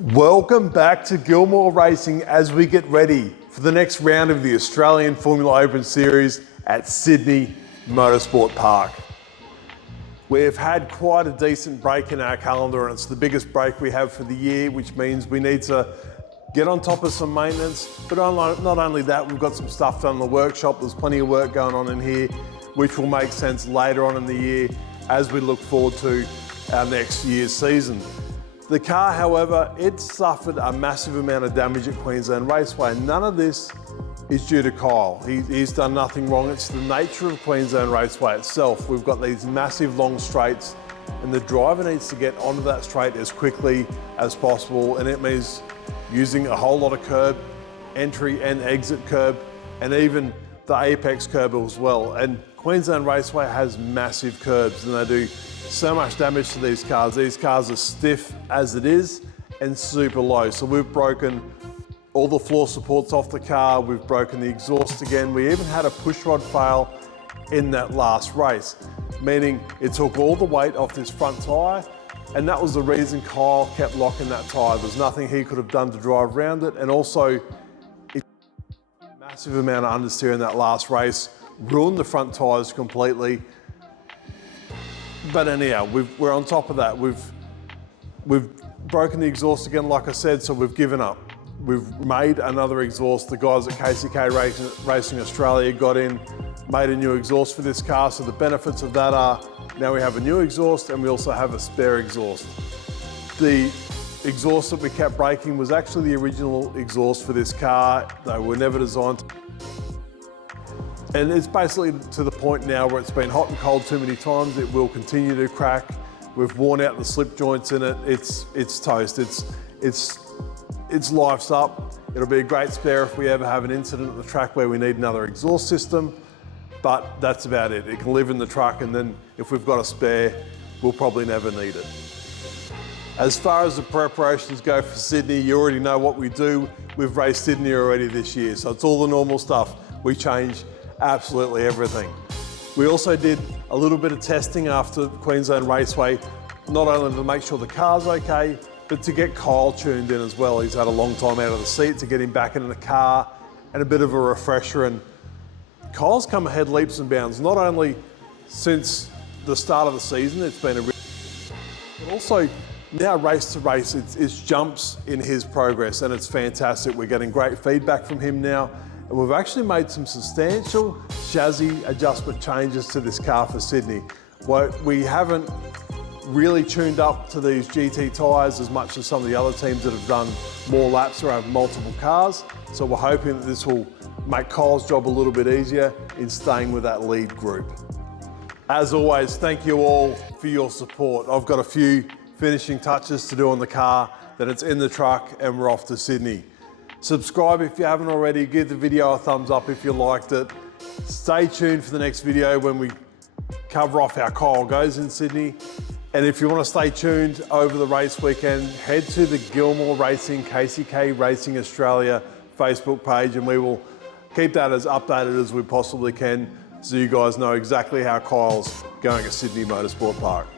Welcome back to Gilmour Racing as we get ready for the next round of the Australian Formula Open Series at Sydney Motorsport Park. We've had quite a decent break in our calendar, and it's the biggest break we have for the year, which means we need to get on top of some maintenance. But not only that, we've got some stuff done in the workshop. There's plenty of work going on in here, which will make sense later on in the year as we look forward to our next year's season. The car, however, it suffered a massive amount of damage at Queensland Raceway. None of this is due to Kyle. He's done nothing wrong. It's the nature of Queensland Raceway itself. We've got these massive long straights, and the driver needs to get onto that straight as quickly as possible, and it means using a whole lot of curb, entry and exit curb, and even the apex curb as well. And Queensland Raceway has massive curbs, and they do so much damage to these cars. These cars are stiff as it is and super low. So we've broken all the floor supports off the car. We've broken the exhaust again. We even had a push rod fail in that last race, meaning it took all the weight off this front tyre, and that was the reason Kyle kept locking that tyre. There's nothing he could have done to drive around it, and also a massive amount of understeer in that last race ruined the front tyres completely. But anyhow, we're on top of that. We've broken the exhaust again, like I said, so we've given up. We've made another exhaust. The guys at KCK Racing Australia got in, made a new exhaust for this car. So the benefits of that are now we have a new exhaust and we also have a spare exhaust. The exhaust that we kept breaking was actually the original exhaust for this car. They were never designed. And it's basically to the point now where it's been hot and cold too many times. It will continue to crack. We've worn out the slip joints in it. It's toast. It's life's up. It'll be a great spare if we ever have an incident at the track where we need another exhaust system, but that's about it. It can live in the truck, and then if we've got a spare, we'll probably never need it. As far as the preparations go for Sydney, you already know what we do. We've raced Sydney already this year, so it's all the normal stuff. We change absolutely everything. We also did a little bit of testing after Queensland Raceway, not only to make sure the car's okay, but to get Kyle tuned in as well. He's had a long time out of the seat, to get him back into the car and a bit of a refresher. And Kyle's come ahead leaps and bounds, not only since the start of the season, it's been but also now race to race, it's jumps in his progress, and it's fantastic. We're getting great feedback from him now. And we've actually made some substantial chassis adjustment changes to this car for Sydney. We haven't really tuned up to these GT tyres as much as some of the other teams that have done more laps or have multiple cars. So we're hoping that this will make Kyle's job a little bit easier in staying with that lead group. As always, thank you all for your support. I've got a few finishing touches to do on the car, then it's in the truck and we're off to Sydney. Subscribe if you haven't already, give the video a thumbs up if you liked it. Stay tuned for the next video when we cover off how Kyle goes in Sydney. And if you want to stay tuned over the race weekend, head to the Gilmour Racing, KCK Racing Australia Facebook page, and we will keep that as updated as we possibly can so you guys know exactly how Kyle's going at Sydney Motorsport Park.